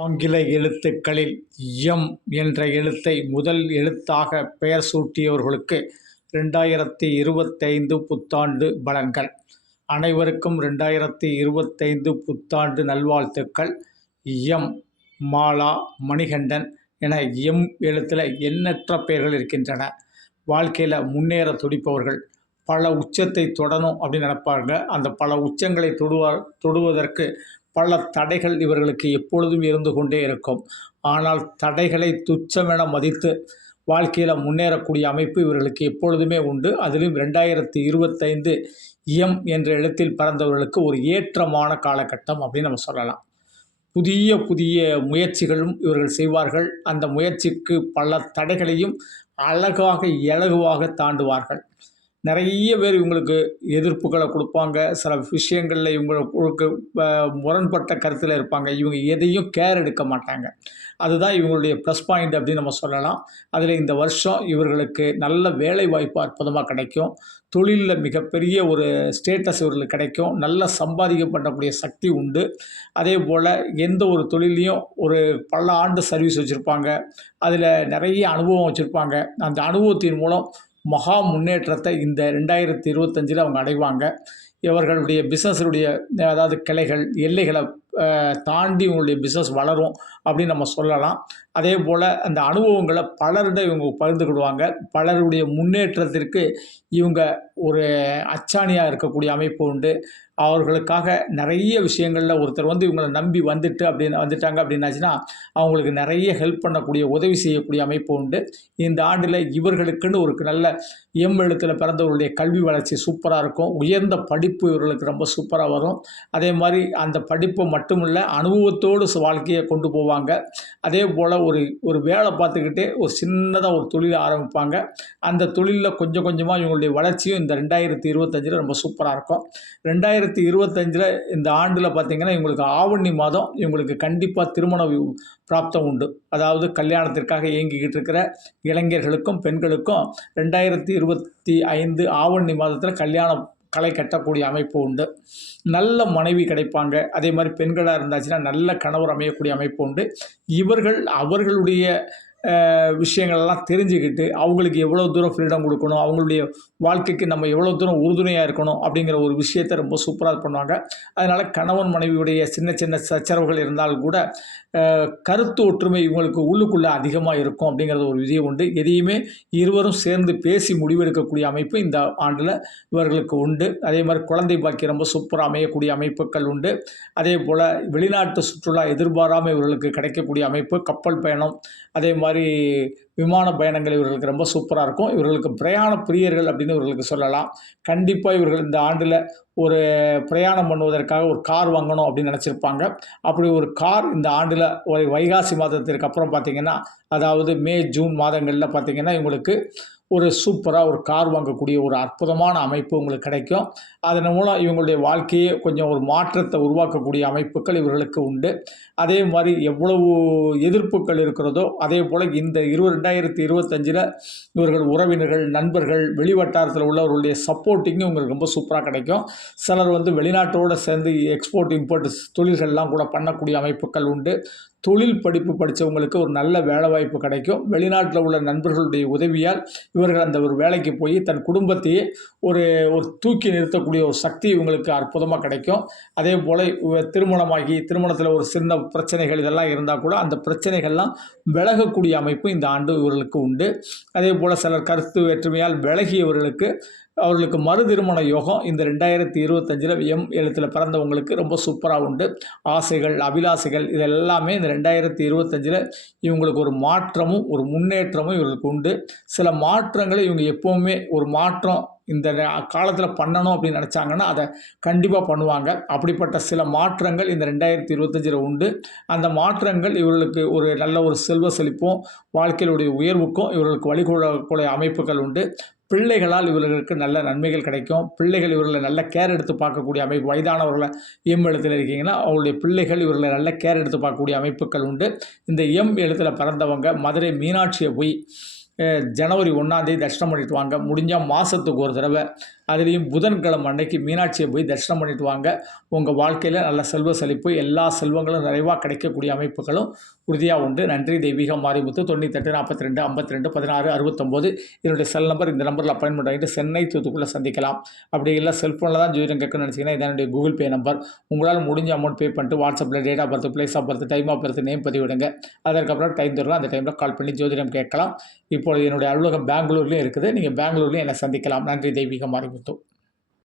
ஆங்கில எழுத்துக்களில் எம் என்ற எழுத்தை முதல் எழுத்தாக பெயர் சூட்டியவர்களுக்கு ரெண்டாயிரத்தி இருபத்தைந்து புத்தாண்டு பலன்கள். அனைவருக்கும் ரெண்டாயிரத்தி இருபத்தைந்து புத்தாண்டு நல்வாழ்த்துக்கள். எம் மாலா மணிகண்டன் என எம் எழுத்தில் எண்ணற்ற பெயர்கள் இருக்கின்றன. வாழ்க்கையில் முன்னேற துடிப்பவர்கள். பல உச்சத்தை தொடணும் அப்படின்னு நினைப்பாங்க. அந்த பல உச்சங்களை தொடுவார் தொடுவதற்கு பல தடைகள் இவர்களுக்கு எப்பொழுதும் இருந்து கொண்டே இருக்கும். ஆனால் தடைகளை துச்சமென மதித்து வாழ்க்கையில் முன்னேறக்கூடிய அமைப்பு இவர்களுக்கு எப்பொழுதுமே உண்டு. அதிலும் ரெண்டாயிரத்தி இருபத்தைந்து எம் என்ற எழுத்தில் பிறந்தவர்களுக்கு ஒரு ஏற்றமான காலகட்டம் அப்படின்னு நம்ம சொல்லலாம். புதிய புதிய முயற்சிகளும் இவர்கள் செய்வார்கள். அந்த முயற்சிக்கு பல தடைகளையும் அழகாக இலகுவாக தாண்டுவார்கள். நிறைய பேர் இவங்களுக்கு எதிர்ப்புகளை கொடுப்பாங்க. சில விஷயங்களில் இவங்களுக்கு முரண்பட்ட கருத்தில் இருப்பாங்க. இவங்க எதையும் கேர் எடுக்க மாட்டாங்க. அதுதான் இவங்களுடைய ப்ளஸ் பாயிண்ட் அப்படின்னு நம்ம சொல்லலாம். அதில் இந்த வருஷம் இவர்களுக்கு நல்ல வேலை வாய்ப்பு அற்புதமாக கிடைக்கும். தொழிலில் மிகப்பெரிய ஒரு ஸ்டேட்டஸ் இவர்களுக்கு கிடைக்கும். நல்ல சம்பாதிக்க பண்ணக்கூடிய சக்தி உண்டு. அதே போல் எந்த ஒரு தொழிலையும் ஒரு பல ஆண்டு சர்வீஸ் வச்சுருப்பாங்க. அதில் நிறைய அனுபவம் வச்சுருப்பாங்க. அந்த அனுபவத்தின் மூலம் மகா முன்னேற்றத்தை இந்த ரெண்டாயிரத்தி இருபத்தஞ்சில் அவங்க அடைவாங்க. இவர்களுடைய பிஸ்னஸுடைய அதாவது கிளைகள் எல்லைகளை தாண்டி இவங்களுடைய பிஸ்னஸ் வளரும் அப்படின்னு நம்ம சொல்லலாம். அதே போல் அந்த அனுபவங்களை பலரிடம் இவங்க பகிர்ந்துக்கிடுவாங்க. பலருடைய முன்னேற்றத்திற்கு இவங்க ஒரு அச்சாணியாக இருக்கக்கூடிய அமைப்பு உண்டு. அவர்களுக்காக நிறைய விஷயங்களில் ஒருத்தர் வந்து இவங்களை நம்பி வந்துட்டு அப்படின்னு வந்துட்டாங்க அப்படின்னாச்சுன்னா அவங்களுக்கு நிறைய ஹெல்ப் பண்ணக்கூடிய உதவி செய்யக்கூடிய அமைப்பு உண்டு. இந்த ஆண்டில் இவர்களுக்குன்னு ஒரு நல்ல எம் எழுத்தில் பிறந்தவர்களுடைய கல்வி வளர்ச்சி சூப்பராக இருக்கும். உயர்ந்த படிப்பு இவர்களுக்கு ரொம்ப சூப்பராக வரும். அதே மாதிரி அந்த படிப்பு மட்டும் இல்லை அனுபவத்தோடு வாழ்க்கையை கொண்டு போவாங்க. அதே போல் ஒரு ஒரு வேலை பார்த்துக்கிட்டே ஒரு சின்னதாக ஒரு தொழிலை ஆரம்பிப்பாங்க. அந்த தொழிலில் கொஞ்சம் கொஞ்சமாக இவங்களுடைய வளர்ச்சியும் இந்த ரெண்டாயிரத்தி இருபத்தஞ்சில் ரொம்ப சூப்பராக இருக்கும். ரெண்டாயிரத்தி இருபத்தஞ்சில் இந்த ஆண்டில் பார்த்திங்கன்னா இவங்களுக்கு ஆவணி மாதம் இவங்களுக்கு கண்டிப்பாக திருமண பிராப்தம் உண்டு. அதாவது கல்யாணத்திற்காக இயங்கிக்கிட்டு இருக்கிற இளைஞர்களுக்கும் பெண்களுக்கும் ரெண்டாயிரத்தி இருபத்தி ஐந்து ஆவணி மாதத்தில் கல்யாணம் களை கட்டக்கூடிய அமைப்பு உண்டு. நல்ல மனைவி கிடைப்பாங்க. அதே மாதிரி பெண்களாக இருந்தாச்சுன்னா நல்ல கணவர் அமையக்கூடிய அமைப்பு உண்டு. இவர்கள் அவர்களுடைய விஷயங்கள்லாம் விஷயங்களெல்லாம் தெரிஞ்சுக்கிட்டு அவங்களுக்கு எவ்வளோ தூரம் ஃப்ரீடம் கொடுக்கணும் அவங்களுடைய வாழ்க்கைக்கு நம்ம எவ்வளோ தூரம் உறுதுணையாக இருக்கணும் அப்படிங்கிற ஒரு விஷயத்தை ரொம்ப சூப்பராக பண்ணுவாங்க. அதனால் கணவன் மனைவியுடைய சின்ன சின்ன சச்சரவுகள் இருந்தாலும் கூட கருத்து ஒற்றுமை இவங்களுக்கு உள்ளுக்குள்ளே அதிகமாக இருக்கும் அப்படிங்கிறது ஒரு விஷயம் உண்டு. எதையுமே இருவரும் சேர்ந்து பேசி முடிவெடுக்கக்கூடிய அமைப்பு இந்த ஆண்டில் இவர்களுக்கு உண்டு. அதே மாதிரி குழந்தை பாக்கி ரொம்ப சூப்பராக அமையக்கூடிய அமைப்புகள் உண்டு. அதே போல் வெளிநாட்டு சுற்றுலா எதிர்பாராமல் இவர்களுக்கு கிடைக்கக்கூடிய அமைப்பு கப்பல் பயணம் அதே மாதிரி மாதிரி விமான பயணங்கள் இவர்களுக்கு ரொம்ப சூப்பராக இருக்கும். இவர்களுக்கு பிரயாண பிரியர்கள் அப்படின்னு இவர்களுக்கு சொல்லலாம். கண்டிப்பாக இவர்கள் இந்த ஆண்டில் ஒரு பிரயாணம் பண்ணுவதற்காக ஒரு கார் வாங்கணும் அப்படின்னு நினச்சிருப்பாங்க. அப்படி ஒரு கார் இந்த ஆண்டில் ஒரு வைகாசி மாதத்திற்கு அப்புறம் பார்த்திங்கன்னா அதாவது மே ஜூன் மாதங்களில் பார்த்திங்கன்னா இவங்களுக்கு ஒரு சூப்பராக ஒரு கார் வாங்கக்கூடிய ஒரு அற்புதமான அமைப்பு உங்களுக்கு கிடைக்கும். அதன் மூலம் இவங்களுடைய வாழ்க்கையே கொஞ்சம் ஒரு மாற்றத்தை உருவாக்கக்கூடிய அமைப்புகள் இவர்களுக்கு உண்டு. அதே மாதிரி எவ்வளவு எதிர்ப்புகள் இருக்கிறதோ அதே போல் இந்த இரு ரெண்டாயிரத்தி இருபத்தஞ்சில் இவர்கள் உறவினர்கள் நண்பர்கள் வெளிவட்டாரத்தில் உள்ளவர்களுடைய சப்போர்ட்டிங்கும் உங்களுக்கு ரொம்ப சூப்பராக கிடைக்கும். சிலர் வந்து வெளிநாட்டோடு சேர்ந்து எக்ஸ்போர்ட் இம்போர்ட் தொழில்கள்லாம் கூட பண்ணக்கூடிய அமைப்புகள் உண்டு. தொழில் படிப்பு படித்தவங்களுக்கு ஒரு நல்ல வேலை வாய்ப்பு கிடைக்கும். வெளிநாட்டில் உள்ள நண்பர்களுடைய உதவியால் இவர்கள் அந்த ஒரு வேலைக்கு போய் தன் குடும்பத்தையே ஒரு ஒரு தூக்கி நிறுத்தக்கூடிய ஒரு சக்தி இவங்களுக்கு அற்புதமாக கிடைக்கும். அதே போல் திருமணமாகி திருமணத்தில் ஒரு சின்ன பிரச்சனைகள் இதெல்லாம் இருந்தால் கூட அந்த பிரச்சனைகள்லாம் விலகக்கூடிய அமைப்பு இந்த ஆண்டு இவர்களுக்கு உண்டு. அதே போல் சிலர் கருத்து வேற்றுமையால் விலகியவர்களுக்கு அவர்களுக்கு மறு திருமண யோகம் இந்த ரெண்டாயிரத்தி இருபத்தஞ்சில் எம் எழுத்தில் பிறந்தவங்களுக்கு ரொம்ப சூப்பராக உண்டு. ஆசைகள் அபிலாசைகள் இதெல்லாமே இந்த ரெண்டாயிரத்தி இருபத்தஞ்சில் இவங்களுக்கு ஒரு மாற்றமும் ஒரு முன்னேற்றமும் இவர்களுக்கு உண்டு. சில மாற்றங்களை இவங்க எப்போவுமே ஒரு மாற்றம் இந்த காலத்தில் பண்ணணும் அப்படின்னு நினச்சாங்கன்னா அதை கண்டிப்பாக பண்ணுவாங்க. அப்படிப்பட்ட சில மாற்றங்கள் இந்த ரெண்டாயிரத்தி இருபத்தஞ்சில் உண்டு. அந்த மாற்றங்கள் இவர்களுக்கு ஒரு நல்ல ஒரு செல்வ செழிப்பும் வாழ்க்கையிலுடைய உயர்வுக்கும் இவர்களுக்கு வழிகூடக்கூடிய அமைப்புகள் உண்டு. பிள்ளைகளால் இவர்களுக்கு நல்ல நன்மைகள் கிடைக்கும். பிள்ளைகள் இவர்களை நல்ல கேர் எடுத்து பார்க்கக்கூடிய அமைப்பு வயதானவர்களை எம் எழுத்தில் இருக்கீங்கன்னா அவருடைய பிள்ளைகள் இவர்களை நல்ல கேர் எடுத்து பார்க்கக்கூடிய அமைப்புகள் உண்டு. இந்த எம் எழுத்தில் பிறந்தவங்க மதுரை மீனாட்சியை போய் ஜனவரி ஒன்றாந்தேதி தரிசனம் பண்ணிட்டு வாங்க. முடிஞ்சால் மாதத்துக்கு ஒரு தடவை அதுலேயும் புதன்கிழமை அன்னைக்கு மீனாட்சியை போய் தரிசனம் பண்ணிட்டு வாங்க. உங்கள் வாழ்க்கையில் நல்ல செல்வ செழிப்பு எல்லா செல்வங்களும் நிறைவாக கிடைக்கக்கூடிய அமைப்புகளும் உறுதியாக உண்டு. நன்றி. தெய்வீக மாரிமுத்து தொண்ணூத்தெட்டு நாற்பத்தி ரெண்டு ஐம்பத்தி ரெண்டு பதினாறு அறுபத்தொம்போது. என்னுடைய செல் நம்பர் இந்த நம்பரில் அப்பாயின்மெண்ட் வாங்கிட்டு சென்னை தூத்துக்குள்ளே சந்திக்கலாம். அப்படி இல்லை செல்ஃபோனில் தான் ஜோதிடம் கேட்கணும்னு நினச்சிங்கன்னா இதான் என்னுடைய கூகுள் பே நம்பர் உங்களால் முடிஞ்ச அமௌண்ட் பே பண்ணிட்டு வாட்ஸ்அப்பில் date of birth place of birth time of birth name பதிவிடுங்க. அதற்கப்புறம் டைம் தரலாம். அந்த டைமில் கால் பண்ணி ஜோதிடம் கேட்கலாம். இப்போது என்னுடைய அலுவலகம் பெங்களூர்லேயும் இருக்குது. நீங்கள் பெங்களூர்லேயும் என்னை சந்திக்கலாம். நன்றி. தெய்வீக மாரிமுத்து. と。